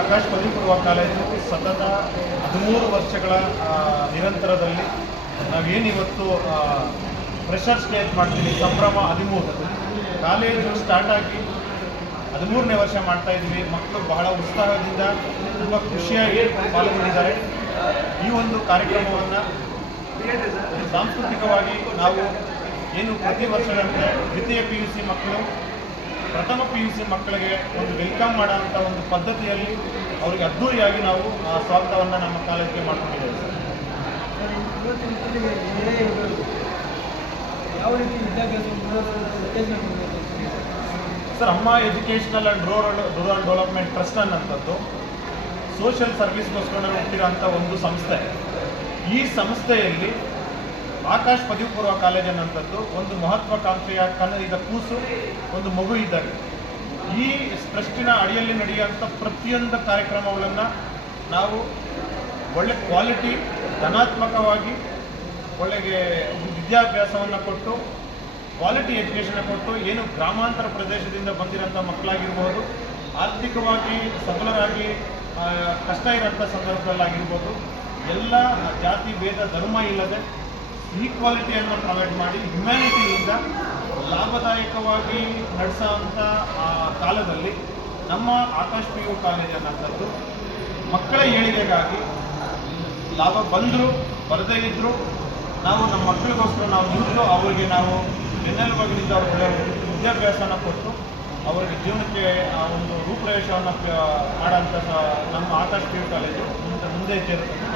ಆಕಾಶ್ ಪದವಿ ಪೂರ್ವ ಕಾಲೇಜು ಸತತ 13 ವರ್ಷಗಳ ನಿರಂತರದಲ್ಲಿ ನಾವೇನಿವತ್ತು ಫ್ರೆಷರ್ಸ್ ಡೇ ಮಾಡ್ತೀವಿ, ಸಂಭ್ರಮ 13 ಕಾಲೇಜು ಸ್ಟಾರ್ಟ್ ಆಗಿ 13ನೇ ವರ್ಷ ಮಾಡ್ತಾ ಇದ್ವಿ. ಮಕ್ಕಳು ಬಹಳ ಉತ್ಸಾಹದಿಂದ ತುಂಬ ಖುಷಿಯಾಗಿ ಪಾಲ್ಗೊಂಡಿದ್ದಾರೆ. ಈ ಒಂದು ಕಾರ್ಯಕ್ರಮವನ್ನು ಸಾಂಸ್ಕೃತಿಕವಾಗಿ ನಾವು ಏನು ಪ್ರತಿ ವರ್ಷದಂತೆ ದ್ವಿತೀಯ PUC ಮಕ್ಕಳು ಪ್ರಥಮ PUC ಮಕ್ಕಳಿಗೆ ಒಂದು ವೆಲ್ಕಮ್ ಮಾಡೋಂಥ ಒಂದು ಪದ್ಧತಿಯಲ್ಲಿ ಅವರಿಗೆ ಅದ್ಧೂರಿಯಾಗಿ ನಾವು ಸ್ವಾಗತವನ್ನು ನಮ್ಮ ಕಾಲೇಜಿಗೆ ಮಾಡ್ಕೊಂಡಿದ್ದೇವೆ ಸರ್. ಅಮ್ಮ educational and rural development trust ಅನ್ನೋಂಥದ್ದು ಸೋಷಿಯಲ್ ಸರ್ವಿಸ್ಗೋಸ್ಕರ ಹುಟ್ಟಿರೋಂಥ ಒಂದು ಸಂಸ್ಥೆ. ಈ ಸಂಸ್ಥೆಯಲ್ಲಿ ಆಕಾಶ್ ಪದವಿ ಪೂರ್ವ ಕಾಲೇಜ್ ಅನ್ನೋಂಥದ್ದು ಒಂದು ಮಹತ್ವಾಕಾಂಕ್ಷೆಯ ಈಗ ಕೂಸು ಒಂದು ಮಗು ಇದ್ದಾಗ ಈ ಟ್ರಸ್ಟಿನ ಅಡಿಯಲ್ಲಿ ನಡೆಯುವಂಥ ಪ್ರತಿಯೊಂದು ಕಾರ್ಯಕ್ರಮಗಳನ್ನು ನಾವು ಒಳ್ಳೆ ಕ್ವಾಲಿಟಿ ಧನಾತ್ಮಕವಾಗಿ ಒಳ್ಳೆಗೆ ವಿದ್ಯಾಭ್ಯಾಸವನ್ನು ಕೊಟ್ಟು ಕ್ವಾಲಿಟಿ ಎಜುಕೇಷನ್ ಕೊಟ್ಟು ಏನು ಗ್ರಾಮಾಂತರ ಪ್ರದೇಶದಿಂದ ಬಂದಿರೋಂಥ ಮಕ್ಕಳಾಗಿರ್ಬೋದು, ಆರ್ಥಿಕವಾಗಿ ಸಬಲರಾಗಿ ಕಷ್ಟ ಇರೋಂಥ ಸಂದರ್ಭದಲ್ಲಾಗಿರ್ಬೋದು, ಎಲ್ಲ ಜಾತಿ ಭೇದ ಧರ್ಮ ಇಲ್ಲದೆ ಈಕ್ವಾಲಿಟಿಯನ್ನು ಪ್ರೊವೈಡ್ ಮಾಡಿ ಹ್ಯುಮ್ಯಾನಿಟಿಯಿಂದ ಲಾಭದಾಯಕವಾಗಿ ನಡೆಸೋವಂಥ ಕಾಲದಲ್ಲಿ ನಮ್ಮ ಆಕಾಶ್ PU ಕಾಲೇಜ್ ಅನ್ನೋಂಥದ್ದು ಮಕ್ಕಳ ಏಳಿಗೆಗಾಗಿ ಲಾಭ ಬಂದರೂ ಬರದೇ ಇದ್ದರೂ ನಾವು ನಮ್ಮ ಮಕ್ಕಳಿಗೋಸ್ಕರ ನಾವು ನಿಂತು ಅವರಿಗೆ ನಾವು ಬೆನ್ನೆಲುಬಾಗಿನಿಂದ ಅವ್ರಿಗೆ ವಿದ್ಯಾಭ್ಯಾಸನ ಕೊಟ್ಟು ಅವರಿಗೆ ಜೀವನಕ್ಕೆ ಒಂದು ರೂಪುರೇಷವನ್ನು ಮಾಡೋಂಥ ನಮ್ಮ ಆಕಾಶ್ PU ಕಾಲೇಜು ಮುಂದೆ ಸೇರುತ್ತೆ.